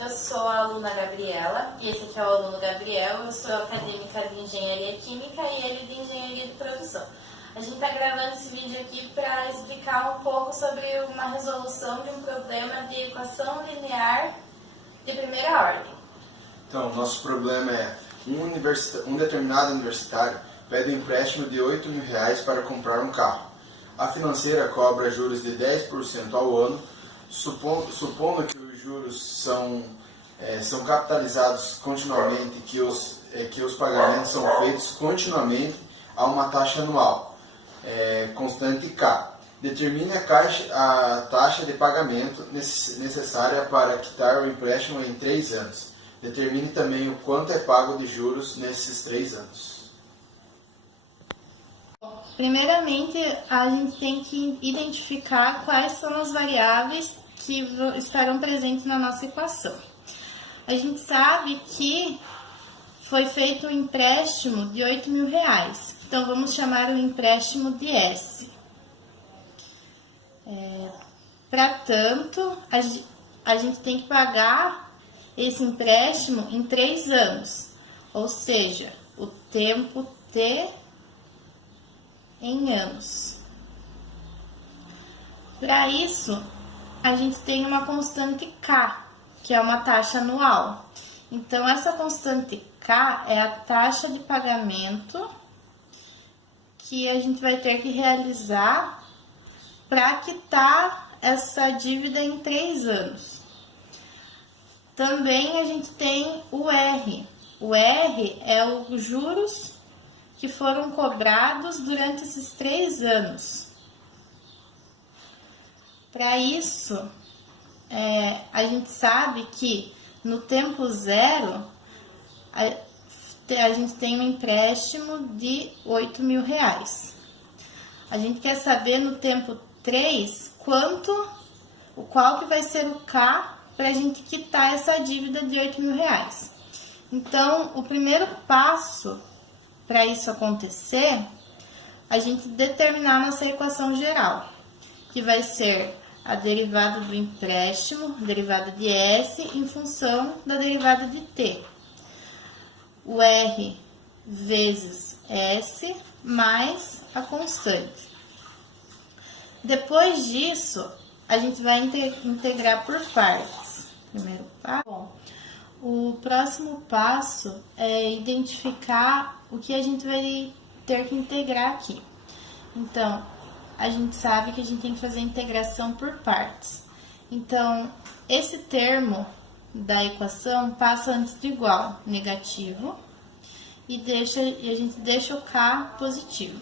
eu sou a aluna Gabriela, e esse aqui é o aluno Gabriel, eu sou acadêmica de Engenharia Química e ele de Engenharia de Produção. A gente está gravando esse vídeo aqui para explicar um pouco sobre uma resolução de um problema de equação linear de primeira ordem. Então, nosso problema é um determinado universitário pede um empréstimo de R$8.000 para comprar um carro. A financeira cobra juros de 10% ao ano, supondo que os juros são capitalizados continuamente, que os pagamentos são feitos continuamente a uma taxa anual, constante K. Determine a taxa de pagamento necessária para quitar o empréstimo em 3 anos. Determine também o quanto é pago de juros nesses 3 anos. Primeiramente, a gente tem que identificar quais são as variáveis que estarão presentes na nossa equação. A gente sabe que foi feito um empréstimo de R$8.000, então vamos chamar o empréstimo de S. Para tanto, a gente tem que pagar esse empréstimo em 3 anos, ou seja, o tempo T em anos. Para isso, a gente tem uma constante K, que é uma taxa anual. Então, essa constante K é a taxa de pagamento que a gente vai ter que realizar para quitar essa dívida em 3 anos. Também a gente tem o R. O R é os juros que foram cobrados durante esses 3 anos. Para isso, a gente sabe que no tempo zero, a gente tem um empréstimo de R$8.000. A gente quer saber no tempo 3 qual que vai ser o K para a gente quitar essa dívida de R$8.000. Então, o primeiro passo para isso acontecer, a gente determinar nossa equação geral, que vai ser a derivada do empréstimo, derivada de S, em função da derivada de T. O R vezes S mais a constante. Depois disso, a gente vai integrar por partes. Primeiro passo. Bom, o próximo passo é identificar o que a gente vai ter que integrar aqui. Então, a gente sabe que a gente tem que fazer a integração por partes. Então, esse termo da equação passa antes do igual, negativo, e a gente deixa o K positivo.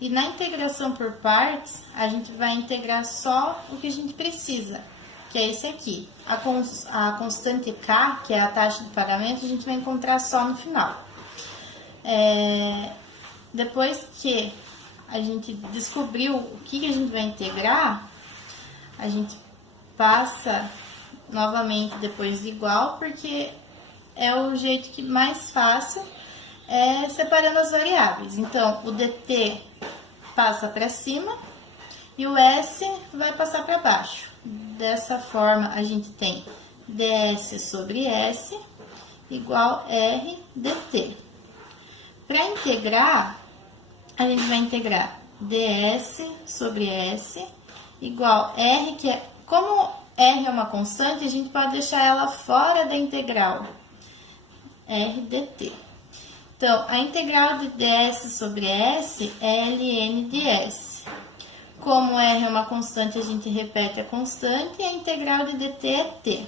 E na integração por partes, a gente vai integrar só o que a gente precisa, que é esse aqui. A constante K, que é a taxa de pagamento, a gente vai encontrar só no final. Depois que a gente descobriu o que a gente vai integrar, a gente passa novamente depois de igual, porque é o jeito que mais fácil separando as variáveis. Então, o dt passa para cima e o s vai passar para baixo. Dessa forma, a gente tem ds sobre s igual r dt. Para integrar, a gente vai integrar ds sobre s igual r, que é, como r é uma constante, a gente pode deixar ela fora da integral, r dt. Então, a integral de ds sobre s é ln de s. Como r é uma constante, a gente repete a constante e a integral de dt é t.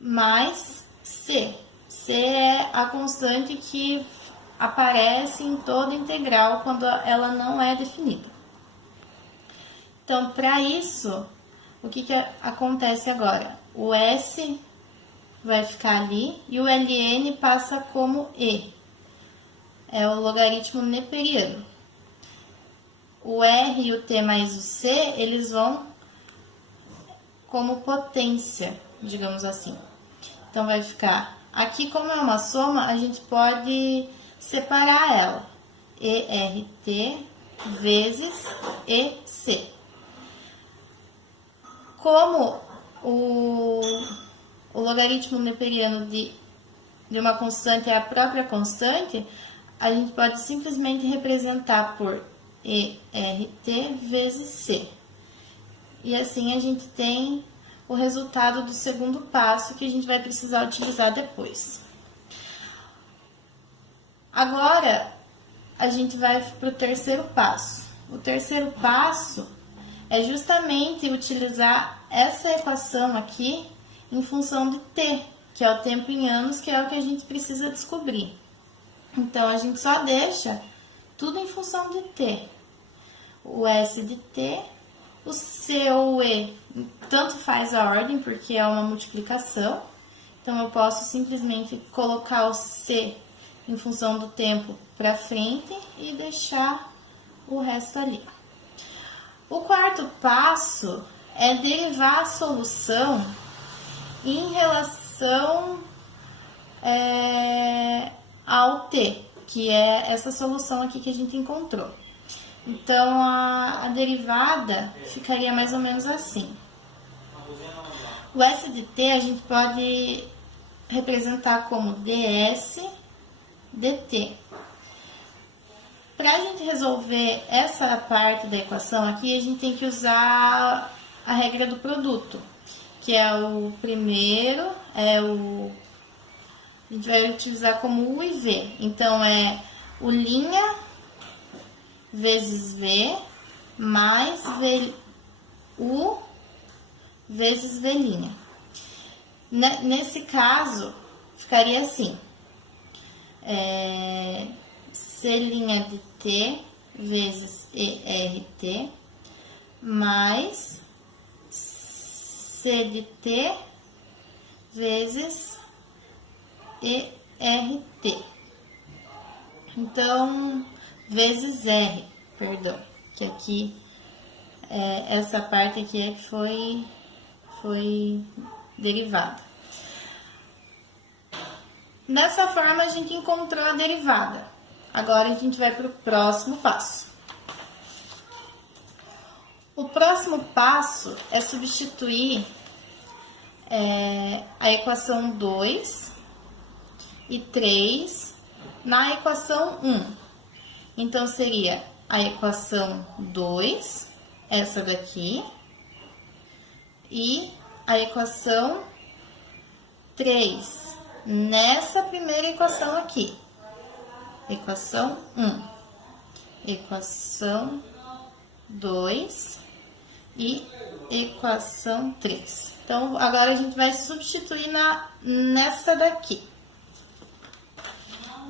Mais c. C é a constante que aparece em toda integral quando ela não é definida. Então, para isso, o que acontece agora? O S vai ficar ali e o ln passa como E. É o logaritmo neperiano. O R e o T mais o C, eles vão como potência, digamos assim. Então, vai ficar... Aqui, como é uma soma, a gente pode separar ela. ERT vezes EC. Como o logaritmo neperiano de uma constante é a própria constante, a gente pode simplesmente representar por ERT vezes C. E assim a gente tem o resultado do segundo passo que a gente vai precisar utilizar depois. Agora, a gente vai para o terceiro passo. O terceiro passo é justamente utilizar essa equação aqui em função de t, que é o tempo em anos, que é o que a gente precisa descobrir. Então, a gente só deixa tudo em função de t. O S de t, o C ou o E, tanto faz a ordem, porque é uma multiplicação. Então, eu posso simplesmente colocar o C em função do tempo para frente e deixar o resto ali. O quarto passo é derivar a solução em relação ao t, que é essa solução aqui que a gente encontrou. Então, a derivada ficaria mais ou menos assim. O S de t a gente pode representar como ds dt. Para a gente resolver essa parte da equação aqui, a gente tem que usar a regra do produto, que é o primeiro, a gente vai utilizar como U e V. Então, é o' vezes V mais U vezes V'. Nesse caso, ficaria assim. C' de t vezes ERT mais C de t vezes ERT. Então, vezes R, perdão, que aqui, essa parte aqui é que foi derivada. Dessa forma, a gente encontrou a derivada. Agora, a gente vai para o próximo passo. O próximo passo é substituir a equação 2 e 3 na equação 1. Então, seria a equação 2, essa daqui, e a equação 3, nessa primeira equação aqui. Equação 1, equação 2 e equação 3. Então, agora a gente vai substituir nessa daqui.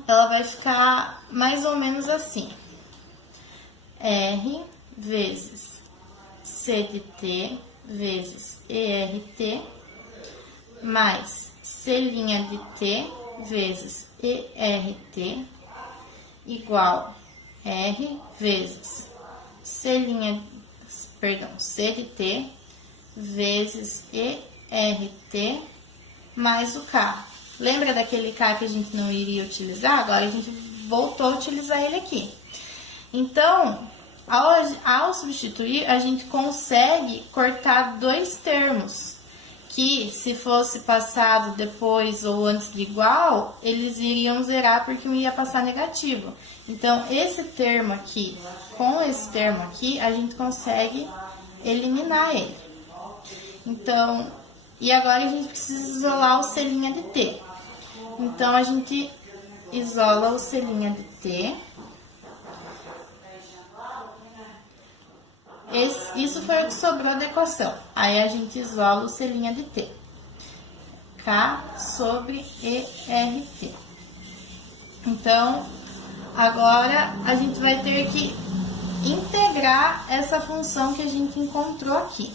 Ela vai ficar mais ou menos assim. R vezes C de t vezes ERT mais C' de t vezes ERT igual R vezes C de t vezes ERT mais o K. Lembra daquele K que a gente não iria utilizar? Agora a gente voltou a utilizar ele aqui. Então, ao substituir, a gente consegue cortar dois termos, que se fosse passado depois ou antes de igual, eles iriam zerar porque um ia passar negativo. Então, esse termo aqui, com esse termo aqui, a gente consegue eliminar ele. Então, e agora a gente precisa isolar o C' de t. Então, a gente isola o C' de t. Isso foi o que sobrou da equação. Aí, a gente isola o C' de t. K sobre ERT. Então, agora a gente vai ter que integrar essa função que a gente encontrou aqui.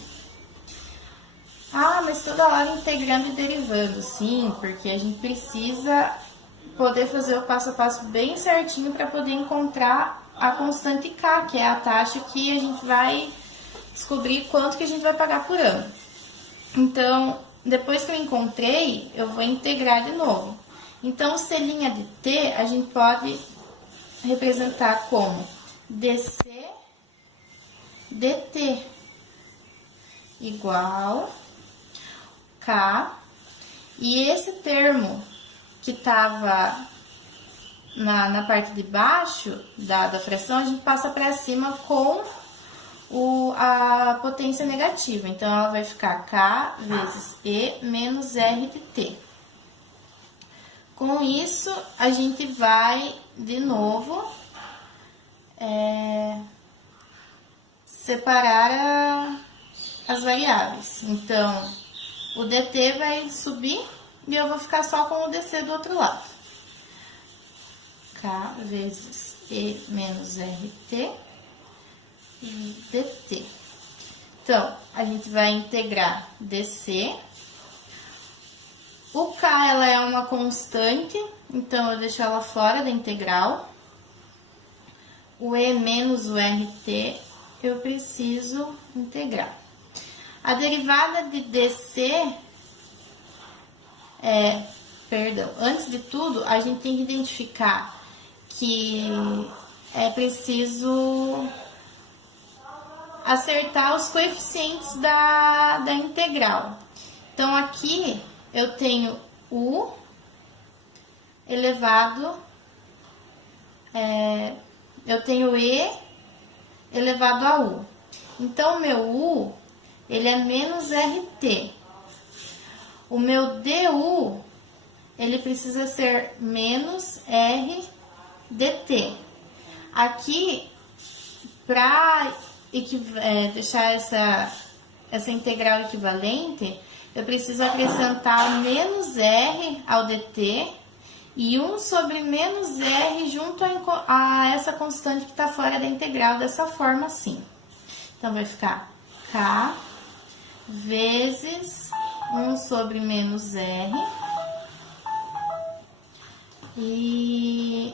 Ah, mas toda hora integrando e derivando. Sim, porque a gente precisa poder fazer o passo a passo bem certinho para poder encontrar a constante K, que é a taxa que a gente vai descobrir quanto que a gente vai pagar por ano. Então, depois que eu encontrei, eu vou integrar de novo. Então, o C' de t a gente pode representar como dC dt igual K. E esse termo que estava na parte de baixo da fração, a gente passa para cima com a potência negativa. Então, ela vai ficar K vezes E menos R de T. Com isso, a gente vai, de novo, separar as variáveis. Então, o dt vai subir e eu vou ficar só com o dc do outro lado. K vezes E menos RT e dt. Então, a gente vai integrar dc. O K, ela é uma constante, então eu deixo ela fora da integral. O E menos o RT, eu preciso integrar. A derivada de dc antes de tudo, a gente tem que identificar que é preciso acertar os coeficientes da integral. Então, aqui eu tenho u elevado, eu tenho e elevado a u. Então, o meu u, ele é menos RT. O meu du, ele precisa ser menos R dt. Aqui, para deixar essa integral equivalente, eu preciso acrescentar menos R ao dt e 1 sobre menos R junto a essa constante que está fora da integral, dessa forma assim. Então, vai ficar K vezes 1 sobre menos R e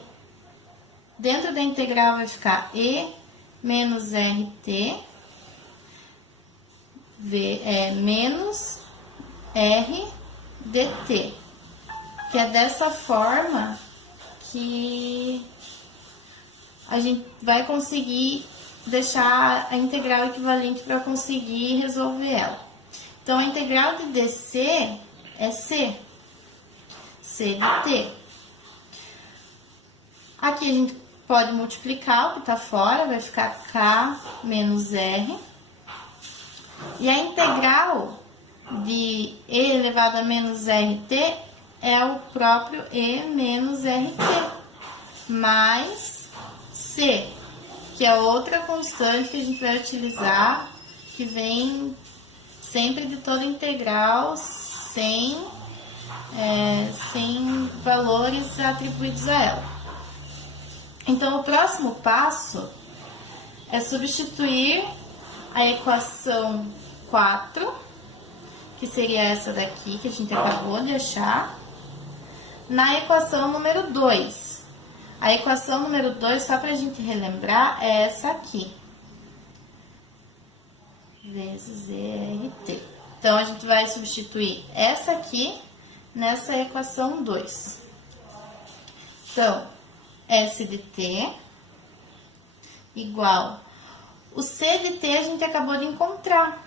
dentro da integral vai ficar E menos RT menos R dt, que é dessa forma que a gente vai conseguir deixar a integral equivalente para conseguir resolver ela. Então, a integral de dc é c de t. Aqui a gente pode multiplicar o que está fora, vai ficar k menos r. E a integral de e elevado a menos rt é o próprio e menos rt, mais c, que é outra constante que a gente vai utilizar, que vem sempre de toda integral, sem valores atribuídos a ela. Então, o próximo passo é substituir a equação 4, que seria essa daqui, que a gente acabou de achar, na equação número 2. A equação número 2, só para a gente relembrar, é essa aqui. Vezes ERT. Então, a gente vai substituir essa aqui nessa equação 2. Então, S de t igual... O C de t a gente acabou de encontrar,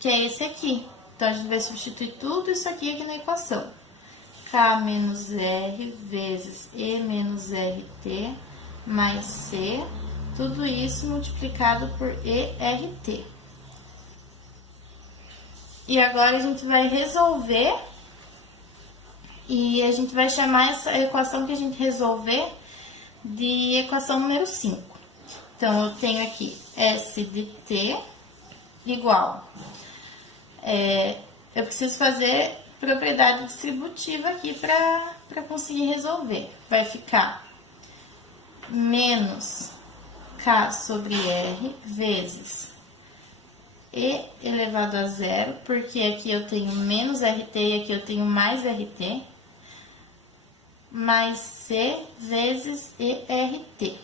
que é esse aqui. Então, a gente vai substituir tudo isso aqui na equação. K menos R vezes E menos RT mais C, tudo isso multiplicado por ERT. E agora a gente vai resolver e a gente vai chamar essa equação que a gente resolver de equação número 5. Então, eu tenho aqui S de t igual... eu preciso fazer propriedade distributiva aqui para conseguir resolver. Vai ficar menos K sobre R vezes E elevado a zero, porque aqui eu tenho menos RT e aqui eu tenho mais RT, mais C vezes ERT.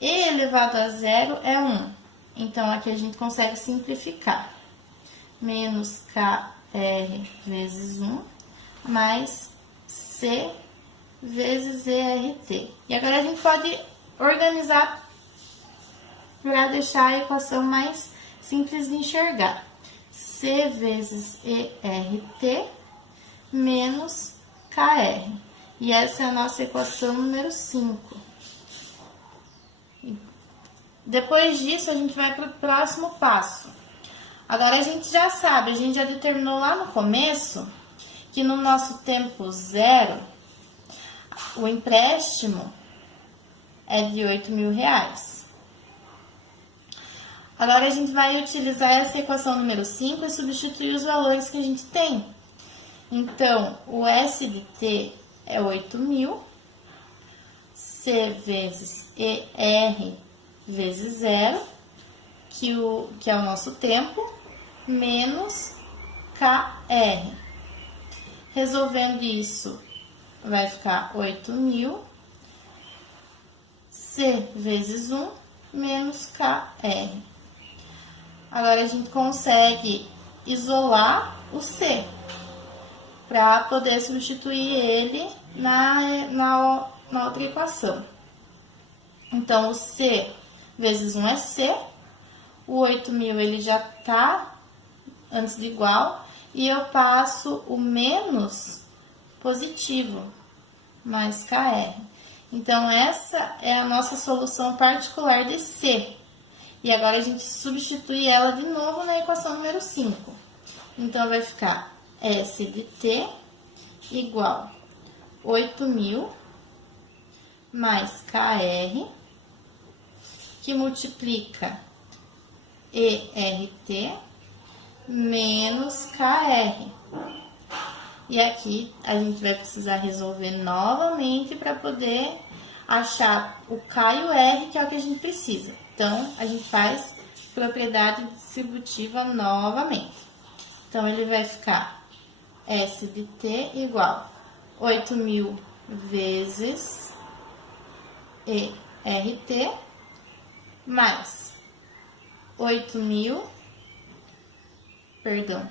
E elevado a zero é 1. Então, aqui a gente consegue simplificar. Menos KR vezes 1, mais C vezes ERT. E agora a gente pode organizar para deixar a equação mais simples de enxergar. C vezes ERT menos KR. E essa é a nossa equação número 5. Depois disso, a gente vai para o próximo passo. Agora, a gente já sabe, a gente já determinou lá no começo que no nosso tempo zero, o empréstimo é de R$8.000. Agora, a gente vai utilizar essa equação número 5 e substituir os valores que a gente tem. Então, o S de T é 8.000, C vezes ER vezes 0, que é o nosso tempo, menos KR. Resolvendo isso, vai ficar 8.000, C vezes 1, menos KR. Agora, a gente consegue isolar o C, para poder substituir ele na outra equação. Então, o C vezes 1 é C, o 8.000 ele já está antes de igual, e eu passo o menos positivo, mais KR. Então, essa é a nossa solução particular de C. E agora a gente substitui ela de novo na equação número 5. Então, vai ficar S de T igual 8.000 mais KR, que multiplica ERT menos KR. E aqui a gente vai precisar resolver novamente para poder achar o K e o R, que é o que a gente precisa. Então, a gente faz propriedade distributiva novamente. Então, ele vai ficar S de T igual 8.000 vezes ERT mais 8.000, perdão,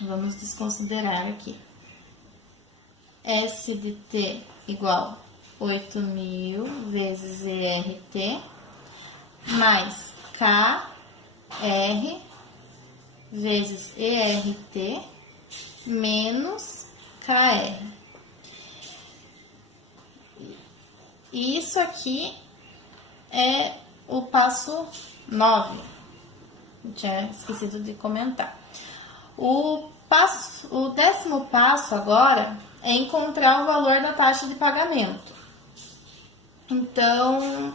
vamos desconsiderar aqui. S de T igual 8.000 vezes ERT mais KR vezes ERT menos KR. E isso aqui é o passo 9. Tinha esquecido de comentar. O 10º passo agora é encontrar o valor da taxa de pagamento. Então,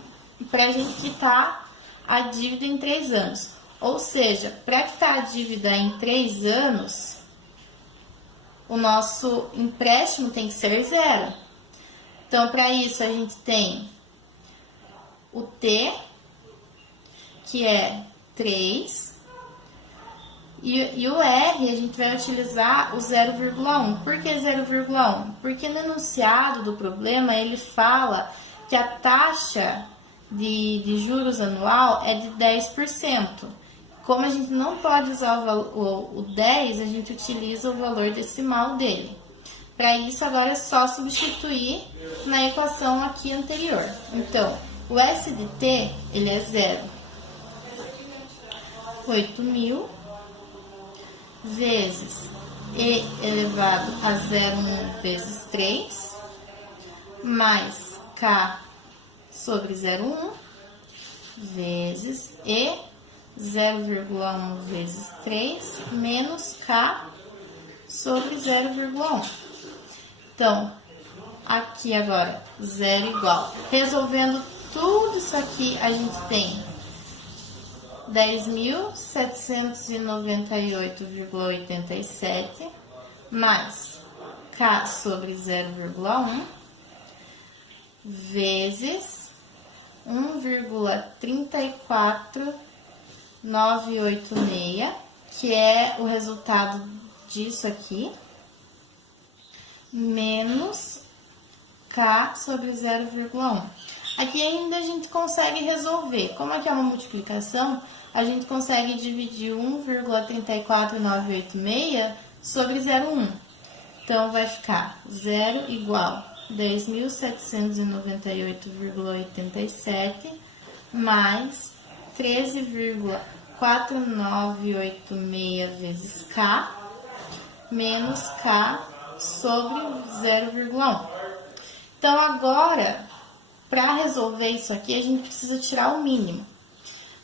para a gente quitar a dívida em 3 anos. Ou seja, para quitar a dívida em 3 anos, o nosso empréstimo tem que ser 0. Então, para isso, a gente tem o T, que é 3, e o R, a gente vai utilizar o 0,1. Por que 0,1? Porque no enunciado do problema, ele fala que a taxa de juros anual é de 10%. Como a gente não pode usar o 10, a gente utiliza o valor decimal dele. Para isso, agora é só substituir na equação aqui anterior. Então, o S de T, ele é 0. 8.000 vezes E elevado a 0,1 vezes 3, mais K sobre 0,1 vezes E 0,1 vezes 3 menos K sobre 0,1. Então, aqui agora, 0 igual. Resolvendo tudo isso aqui, a gente tem 10.798,87 mais K sobre 0,1 vezes 1,34986, que é o resultado disso aqui, menos K sobre 0,1. Aqui ainda a gente consegue resolver. Como aqui é uma multiplicação, a gente consegue dividir 1,34986 sobre 0,1. Então, vai ficar 0 igual 10.798,87 mais 13,4 4,986 vezes K menos K sobre 0,1. Então, agora, para resolver isso aqui, a gente precisa tirar o mínimo.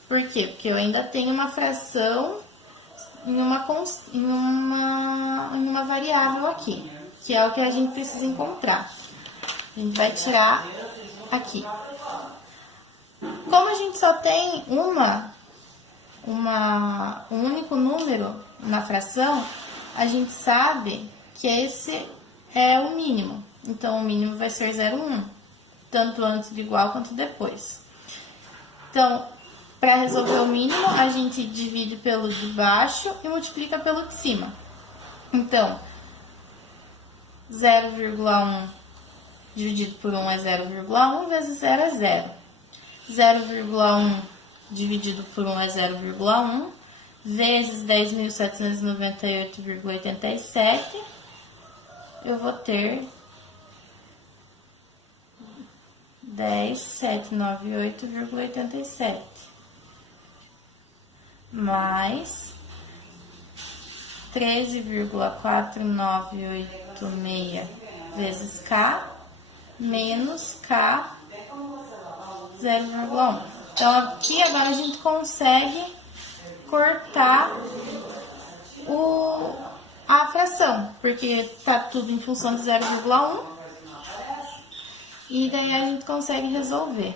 Por quê? Porque eu ainda tenho uma fração em uma variável aqui, que é o que a gente precisa encontrar. A gente vai tirar aqui. Como a gente só tem um único número na fração, a gente sabe que esse é o mínimo. Então, o mínimo vai ser 0,1, tanto antes do igual quanto depois. Então, para resolver o mínimo, a gente divide pelo de baixo e multiplica pelo de cima. Então, 0,1 dividido por 1 é 0,1, vezes 0 é 0. 0,1 dividido por 1 é 0,1, vezes 10.798,87, eu vou ter 10.798,87, mais 13,4986 vezes K, menos K 0,1. Então, aqui agora a gente consegue cortar a fração, porque tá tudo em função de 0,1. E daí a gente consegue resolver.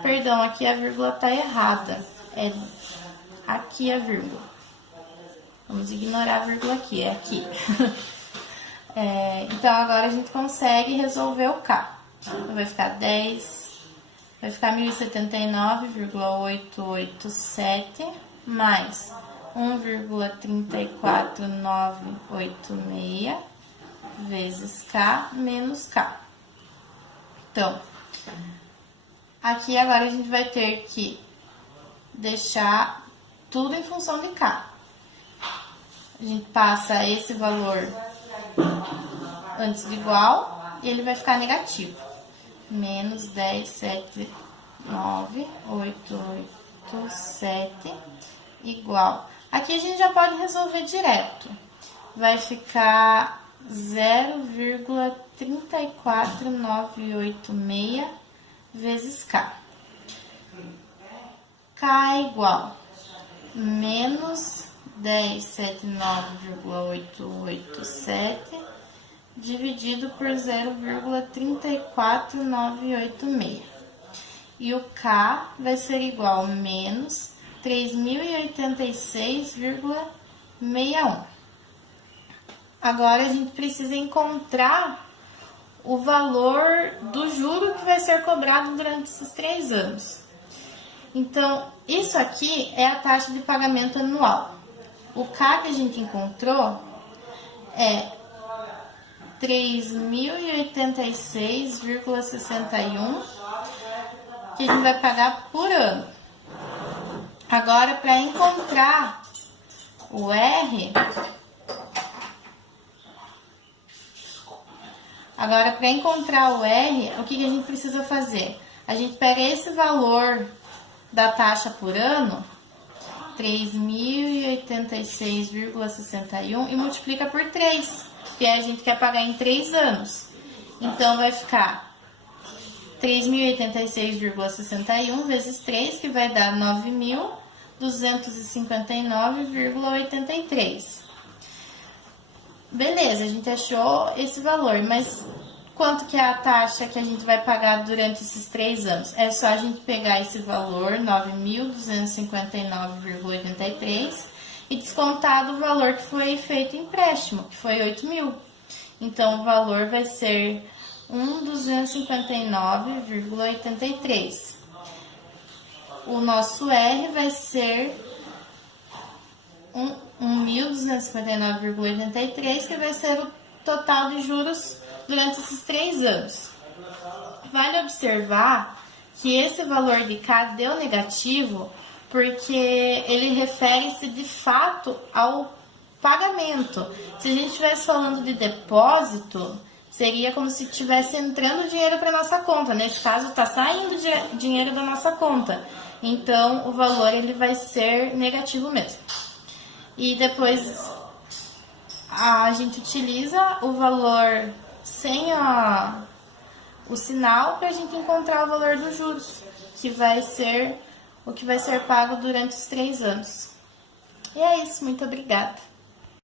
Perdão, aqui a vírgula tá errada. É aqui a vírgula. Vamos ignorar a vírgula aqui, é aqui. Então, agora a gente consegue resolver o K. Então, vai ficar 1.079,887 mais 1,34986 vezes K menos K. Então, aqui agora a gente vai ter que deixar tudo em função de K. A gente passa esse valor antes do igual e ele vai ficar negativo. Menos 10.79887 igual. Aqui a gente já pode resolver direto. Vai ficar 0,34986 vezes K. K é igual menos 10.798,887 dividido por 0,34986. E o K vai ser igual a menos 3.086,61. Agora, a gente precisa encontrar o valor do juro que vai ser cobrado durante esses 3 anos. Então, isso aqui é a taxa de pagamento anual. O K que a gente encontrou é 3.086,61, que a gente vai pagar por ano. Agora, para encontrar o R... Agora, para encontrar o R, o que a gente precisa fazer? A gente pega esse valor da taxa por ano, 3.086,61, e multiplica por 3, que a gente quer pagar em 3 anos. Então, vai ficar 3.086,61 vezes 3, que vai dar 9.259,83. Beleza, a gente achou esse valor, mas quanto que é a taxa que a gente vai pagar durante esses 3 anos? É só a gente pegar esse valor, 9.259,83, e descontar do valor que foi feito empréstimo, que foi 8.000. Então, o valor vai ser 1.259,83. O nosso R vai ser 1.259,83, que vai ser o total de juros durante esses 3 anos. Vale observar que esse valor de K deu negativo porque ele refere-se de fato ao pagamento. Se a gente estivesse falando de depósito, seria como se estivesse entrando dinheiro para nossa conta. Nesse caso, está saindo dinheiro da nossa conta. então o valor ele vai ser negativo mesmo. E depois a gente utiliza o valor sem o sinal para a gente encontrar o valor dos juros, que vai ser o que vai ser pago durante os 3 anos. E é isso, muito obrigada.